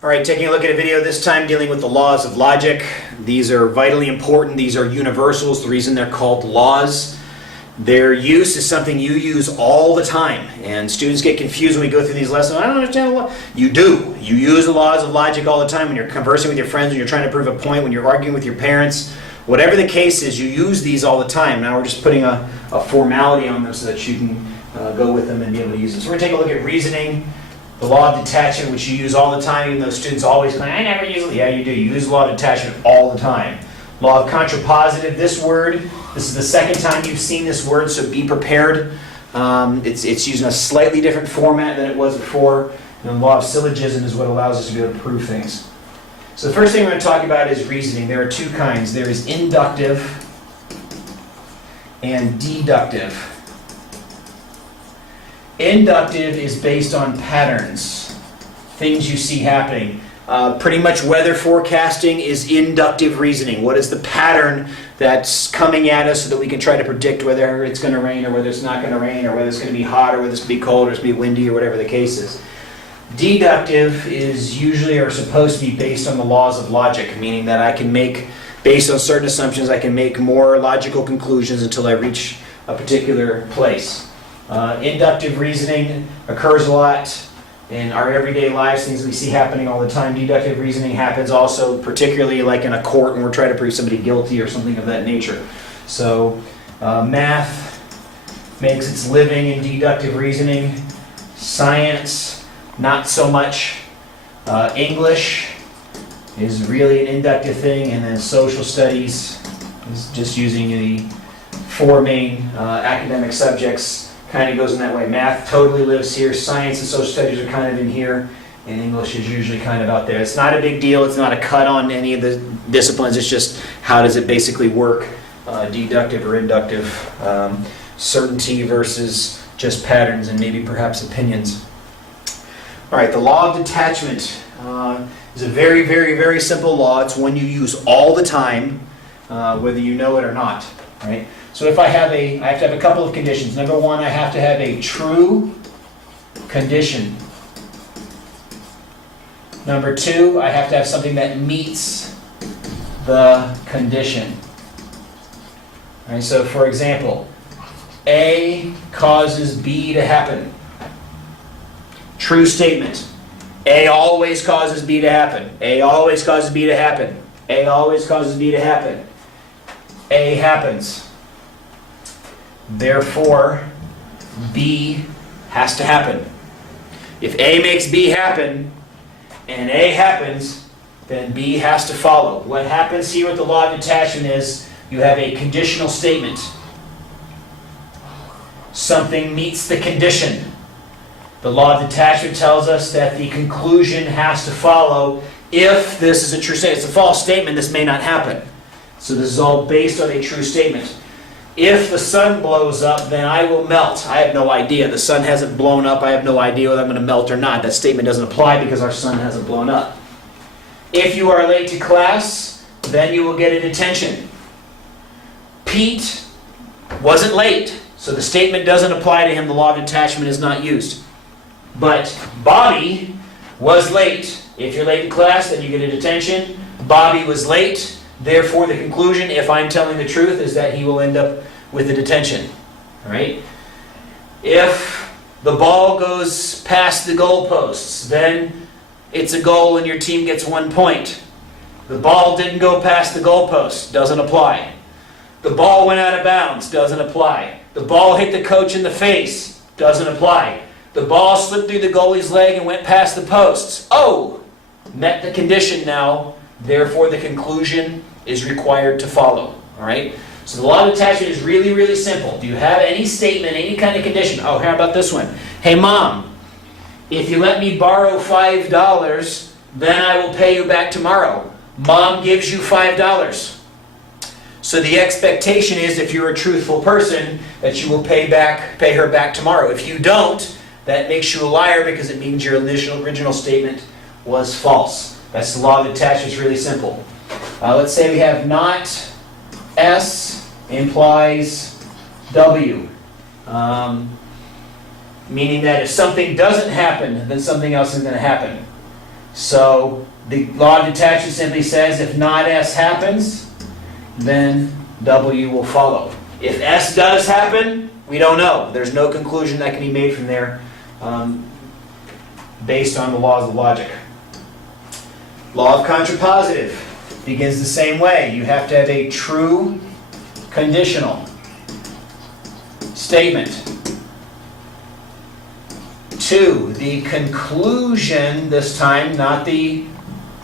All right, taking a look at a video this time dealing with the laws of logic. These are vitally important. These are universals. The reason they're called laws. Their use is something you use all the time. And students get confused when we go through these lessons. I don't understand the law. You do. You use the laws of logic all the time when you're conversing with your friends, when you're trying to prove a point, when you're arguing with your parents. Whatever the case is, you use these all the time. Now we're just putting a formality on them so that you can go with them and be able to use them. So we're going to take a look at reasoning. The law of detachment, which you use all the time, even though students always claim, I never use it. Yeah, you do. You use the law of detachment all the time. Law of contrapositive, this is the second time you've seen this word, so be prepared. It's used in a slightly different format than it was before. And the law of syllogism is what allows us to be able to prove things. So the first thing we're going to talk about is reasoning. There are two kinds. There is inductive and deductive. Inductive is based on patterns, things you see happening. Pretty much weather forecasting is inductive reasoning. What is the pattern that's coming at us so that we can try to predict whether it's going to rain or whether it's not going to rain or whether it's going to be hot or whether it's going to be cold or it's going to be windy or whatever the case is. Deductive is usually or supposed to be based on the laws of logic, meaning that I can make, based on certain assumptions, I can make more logical conclusions until I reach a particular place. Inductive reasoning occurs a lot in our everyday lives, things we see happening all the time. Deductive reasoning happens also, particularly like in a court when we're trying to prove somebody guilty or something of that nature. So math makes its living in deductive reasoning. Science, not so much. English is really an inductive thing, and then social studies is just using the four main academic subjects. Kind of goes in that way. Math totally lives here. Science and social studies are kind of in here. And English is usually kind of out there. It's not a big deal. It's not a cut on any of the disciplines. It's just how does it basically work, deductive or inductive, certainty versus just patterns and maybe perhaps opinions. All right, the law of detachment is a very, very, very simple law. It's one you use all the time, whether you know it or not. Right? So if I have to have a couple of conditions. Number one, I have to have a true condition. Number two, I have to have something that meets the condition. All right, so for example, A causes B to happen. True statement. A always causes B to happen. A always causes B to happen. A always causes B to happen. A happens. Therefore, B has to happen. If A makes B happen, and A happens, then B has to follow. What happens here with the law of detachment is you have a conditional statement. Something meets the condition. The law of detachment tells us that the conclusion has to follow if this is a true statement. It's a false statement, this may not happen. So this is all based on a true statement. If the sun blows up, then I will melt. I have no idea. The sun hasn't blown up. I have no idea whether I'm going to melt or not. That statement doesn't apply because our sun hasn't blown up. If you are late to class, then you will get a detention. Pete wasn't late, so the statement doesn't apply to him. The law of detachment is not used. But Bobby was late. If you're late to class, then you get a detention. Bobby was late. Therefore, the conclusion, if I'm telling the truth, is that he will end up with a detention. All right? If the ball goes past the goalposts, then it's a goal and your team gets 1 point. The ball didn't go past the goalposts, doesn't apply. The ball went out of bounds, doesn't apply. The ball hit the coach in the face, doesn't apply. The ball slipped through the goalie's leg and went past the posts. Oh! Met the condition now. Therefore, the conclusion is required to follow. All right? So the law of detachment is really, really simple. Do you have any statement, any kind of condition? Oh, how about this one? Hey, Mom, if you let me borrow $5, then I will pay you back tomorrow. Mom gives you $5. So the expectation is, if you're a truthful person, that you will pay her back tomorrow. If you don't, that makes you a liar because it means your original statement was false. That's the law of detachment. It's really simple. Let's say we have not S implies W. Meaning that if something doesn't happen, then something else is going to happen. So the law of detachment simply says if not S happens, then W will follow. If S does happen, we don't know. There's no conclusion that can be made from there based on the laws of logic. Law of contrapositive begins the same way. You have to have a true conditional statement. 2, the conclusion, this time, not the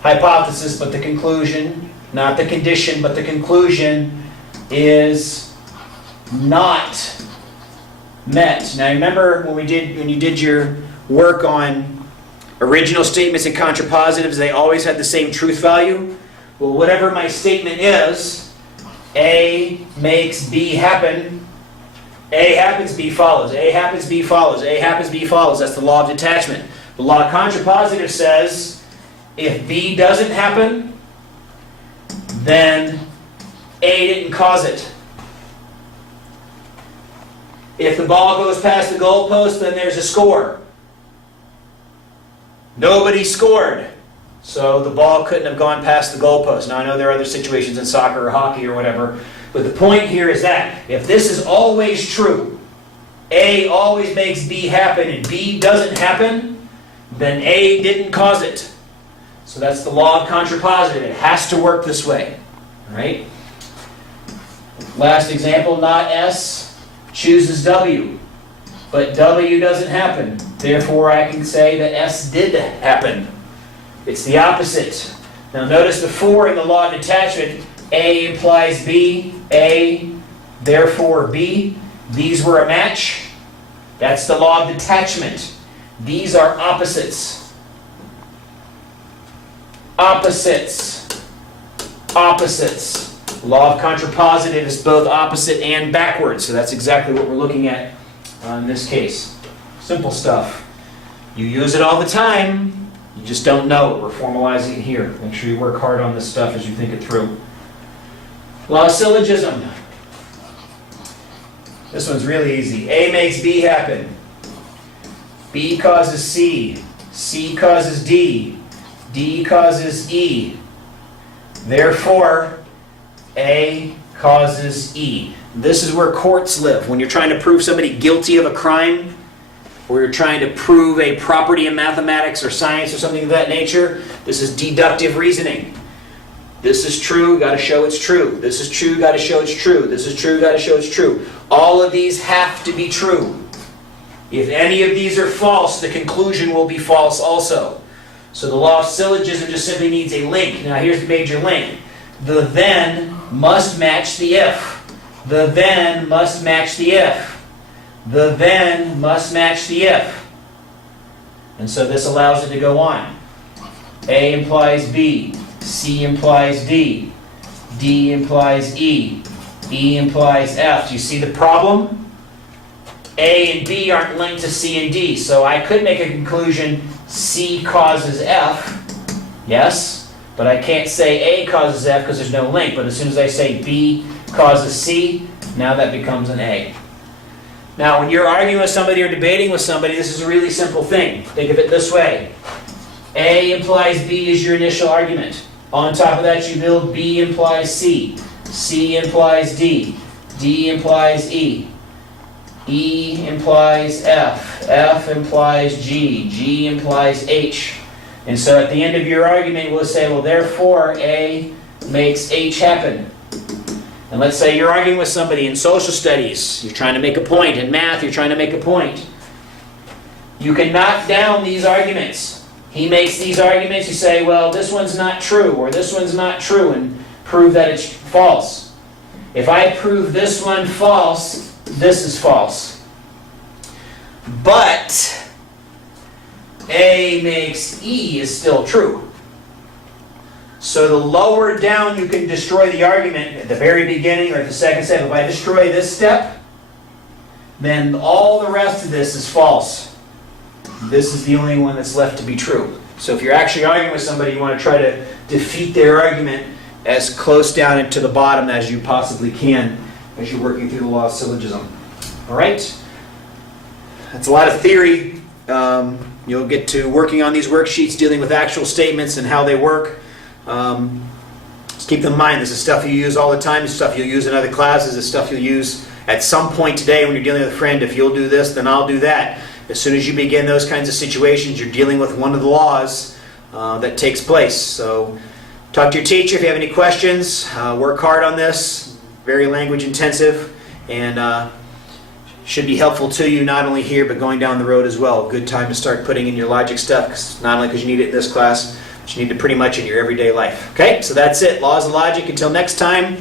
hypothesis, but the conclusion, not the condition, but the conclusion is not met. Now remember when you did your work on original statements and contrapositives, they always had the same truth value? Well, whatever my statement is, A makes B happen. A happens, B follows. A happens, B follows. A happens, B follows. That's the law of detachment. The law of contrapositive says if B doesn't happen, then A didn't cause it. If the ball goes past the goalpost, then there's a score. Nobody scored, so the ball couldn't have gone past the goalpost. Now I know there are other situations in soccer or hockey or whatever, but the point here is that if this is always true, A always makes B happen and B doesn't happen, then A didn't cause it. So that's the law of contrapositive. It has to work this way. All right? Last example, not S chooses W, but W doesn't happen. Therefore, I can say that S did happen. It's the opposite. Now notice before in the law of detachment, A implies B, A, therefore B. These were a match. That's the law of detachment. These are opposites. Opposites. Opposites. Law of contrapositive is both opposite and backwards, so that's exactly what we're looking at in this case. Simple stuff. You use it all the time, you just don't know it. We're formalizing it here. Make sure you work hard on this stuff as you think it through. Law of syllogism. This one's really easy. A makes B happen. B causes C. C causes D. D causes E. Therefore, A causes E. This is where courts live. When you're trying to prove somebody guilty of a crime, or you're trying to prove a property in mathematics or science or something of that nature, this is deductive reasoning. This is true, got to show it's true. This is true, got to show it's true. This is true, got to show it's true. All of these have to be true. If any of these are false, the conclusion will be false also. So the law of syllogism just simply needs a link. Now here's the major link. The then must match the if. The then must match the if. The then must match the if. And so this allows it to go on. A implies B. C implies D. D implies E. E implies F. Do you see the problem? A and B aren't linked to C and D. So I could make a conclusion C causes F. Yes. But I can't say A causes F because there's no link. But as soon as I say B causes C, now that becomes an A. Now, when you're arguing with somebody or debating with somebody, this is a really simple thing. Think of it this way. A implies B is your initial argument. On top of that, you build B implies C. C implies D. D implies E. E implies F. F implies G. G implies H. And so at the end of your argument, we'll say, well, therefore, A makes H happen. And let's say you're arguing with somebody in social studies. You're trying to make a point. In math, you're trying to make a point. You can knock down these arguments. He makes these arguments. You say, well, this one's not true, or this one's not true, and prove that it's false. If I prove this one false, this is false. But A makes E is still true. So the lower down you can destroy the argument, at the very beginning or at the second step, if I destroy this step, then all the rest of this is false. This is the only one that's left to be true. So if you're actually arguing with somebody, you want to try to defeat their argument as close down into the bottom as you possibly can as you're working through the law of syllogism. All right? That's a lot of theory You'll get to working on these worksheets, dealing with actual statements and how they work. Just keep in mind, this is stuff you use all the time, this is stuff you'll use in other classes, this is stuff you'll use at some point today when you're dealing with a friend. If you'll do this, then I'll do that. As soon as you begin those kinds of situations, you're dealing with one of the laws that takes place. So talk to your teacher if you have any questions. Work hard on this. Very language intensive, and should be helpful to you not only here but going down the road as well. Good time to start putting in your logic stuff, not only because you need it in this class, but you need it pretty much in your everyday life. Okay, so that's it. Laws of logic. Until next time.